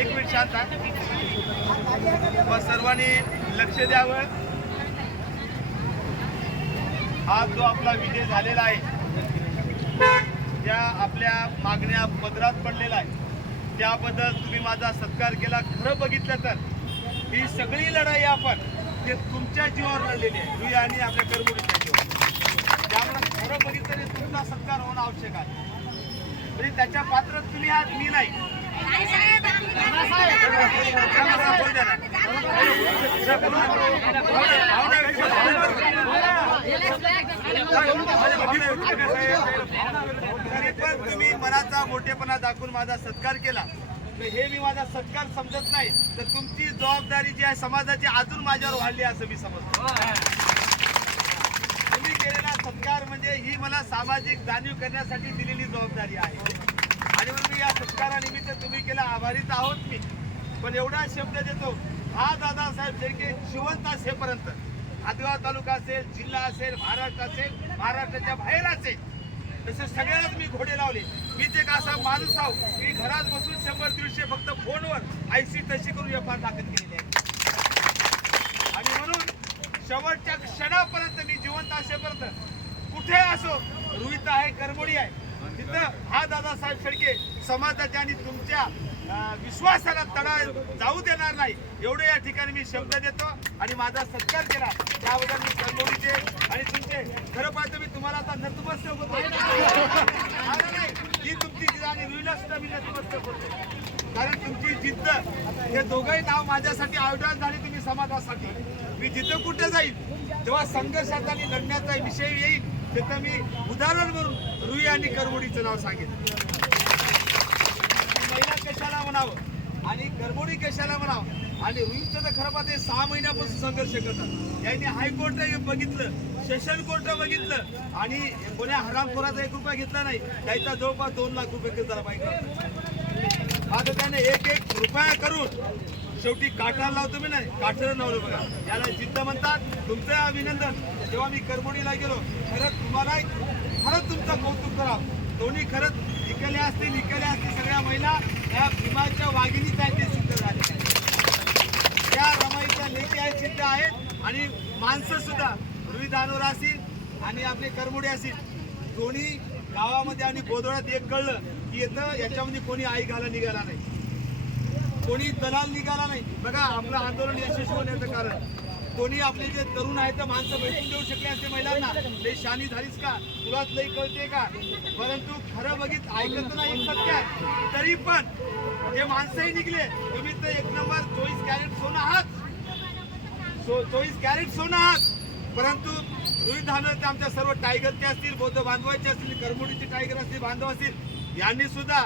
एक मिनिट शांत मग सर्वांनी लक्ष द्यावं. हा जो आपला विजय झालेला आहे ज्या आपल्या मागण्या पदरात पडलेला आहे त्याबद्दल तुम्ही माझा सत्कार केला. खरं बघितलं तर ही सगळी लढाई आपण ते तुमच्या जीवावर लढलेली आहे. तुम्ही आणि आपल्या कर्मचाऱ्यांच्या जीवावर. त्यामुळे खरं बघितलं तरी तुमचा सत्कार होणं आवश्यक आहे. म्हणजे त्याच्या पात्र तुम्ही आज मी नाही. पण तुम्ही मनाचा मोठेपणा दाखवून माझा सत्कार केला. तर हे मी माझा सत्कार समजत नाही. तर तुमची जबाबदारी जी आहे समाजाची अजून माझ्यावर वाढली असं मी समजतो. तुम्ही केलेला सत्कार म्हणजे ही मला सामाजिक जाणीव करण्यासाठी दिलेली जबाबदारी आहे. आणि म्हणून मी या सत्कारानिमित्त तुम्ही केला आभारीच आहोत मी. पण एवढा शब्द देतो हा दादासाहेब शेळके जिवंत असेपर्यंत आदिवा तालुका असेल जिल्हा असेल महाराष्ट्र असेल महाराष्ट्राच्या बाहेर असेल तसे सगळ्यांनाच मी घोडे लावले. मीच एक असा माणूस आहो की घरात बसून शंभर दीडशे फक्त फोनवर आयसी तशी करून एफ आर दाखल केलेली आहे. आणि म्हणून शेवटच्या क्षणापर्यंत मी जिवंत असेपर्यंत कुठे असो रोहित आहे करमोडी आहे तिथं हा दादासाहेब शेळके समाजाच्या आणि तुमच्या विश्वासाला तडा जाऊ देणार नाही. एवढं या ठिकाणी मी शब्द देतो आणि माझा सत्कार केला. त्याबद्दल मी करमोडीचे आणि तुमचे खरं पाहतो मी तुम्हाला आता नतमस्तक होतो ही तुमची जिद्द आणि रुईला सुद्धा मी नतमस्तक होतो कारण तुमची जिद्द हे दोघंही नाव माझ्यासाठी आयोजन झाले तुम्ही समाजासाठी. मी जिथं कुठे जाईल? जेव्हा संघर्षाचा आणि लढण्याचा विषय येईल तिथं मी उदाहरण म्हणून रुई आणि करमोडीचं नाव सांगेन. म्हणावं. आणि करमोडी कशाला म्हणावं? आणि रुईचं तर खरं पाहते सहा महिन्यापासून संघर्ष करतात. यांनी हायकोर्ट बघितलं सेशन कोर्ट बघितलं आणि कोण्या हरामखोराचा एक रुपया घेतला नाही. त्याचा जवळपास दोन लाख रुपये घेतला पाहिजे आता त्याने एक एक रुपया करून शेवटी काठाला लावतो मी नाही काठार लावलं बघा. याला जिद्द म्हणतात. तुमचं अभिनंदन. जेव्हा मी करमोडीला गेलो खरंच तुम्हाला खरंच तुमचं कौतुक करावं. दोन्ही खरंच निकले असतील निकले असतील सगळ्या महिला. या भीमाच्या वाघिणीच आहेत ते सिद्ध झाले त्या रमाईच्या लेखी आहेत सिद्ध आहेत आणि माणसं सुद्धा रुई दानोर असतील आणि आपले करमुडे असतील दोन्ही गावामध्ये आणि गोदोळ्यात एक कळलं की येतं याच्यामध्ये कोणी आई घाला निघाला नाही. कोणी दलाल निघाला नाही. बघा आपलं आंदोलन यशस्वी होण्याचं कारण. कोणी आपले जे तरुण आहेत तर माणसं भेटून देऊ शकले असते महिलांना. ते शानी झालीस का? तुलाच लई कळते का? परंतु खरं बघित ऐकत नाही सत्य तरी पण जे माणसंही निघले तुम्ही तर एक नंबर चोवीस कॅरेट सोनं आहात. सो चोवीस कॅरेट सोनं आहात. परंतु रोहित ते आमच्या सर्व टायगरचे असतील बौद्ध बांधवाचे असतील करमुडीचे टायगर असतील बांधव असतील यांनी सुद्धा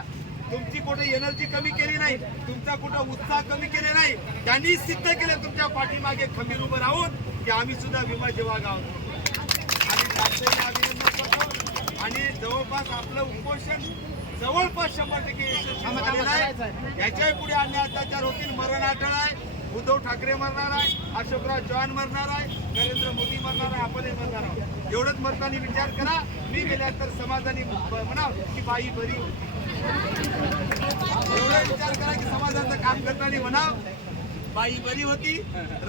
तुमची कुठे एनर्जी कमी केली नाही तुमचा कुठं उत्साह कमी केले नाही त्यांनी सिद्ध केलं तुमच्या पाठीमागे खंबीर उभं राहून की आम्ही सुद्धा भीमा जेव्हा आहोत आणि त्यांचं अभिनंदन करतो. आणि जवळपास आपलं उपोषण जवळपास शंभर टक्के यशस्वी झालेलं आहे. याच्याही पुढे अन्य अत्याचार होतील मरण अटळ आहे. उद्धव ठाकरे मरणार आहे अशोकराव चव्हाण मरणार आहे नरेंद्र मोदी मरणार आहे आपणही मरणार आहोत. एवढंच मरताना विचार करा. मी गेल्या तर समाजाने म्हणाव की बाई बरी होती. एवढा विचार करा की समाजाचं काम करताना म्हणाव. बाई बरी होती.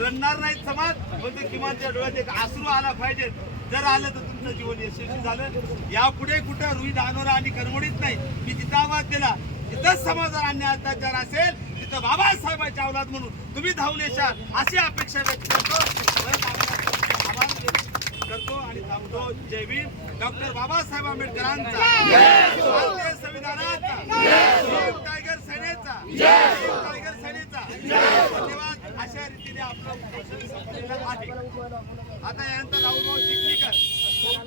रडणार नाहीत समाज पण ते किमान त्या डोळ्यात एक आसरू आला पाहिजे. जर आलं तर तुमचं जीवन यशस्वी झालं. यापुढे कुठं रुई दानोरा आणि करमडीत नाही. मी जिथं आवाज दिला जिथं समाजावर अन्याय अत्याचार असेल तिथं बाबासाहेबांच्या अवलाद म्हणून तुम्ही धावून येशाल अशी अपेक्षा व्यक्त करतो. करतो आणि थांबतो. जय भीम. डॉक्टर बाबासाहेब आंबेडकरांचा. संविधानाचा. टायगर सेनेचा भीम टायगर सेनेचा धन्यवाद अशा रीतीने आपलं उपोषण संपलेलं आहे आता यानंतर राहुल चिखलीकर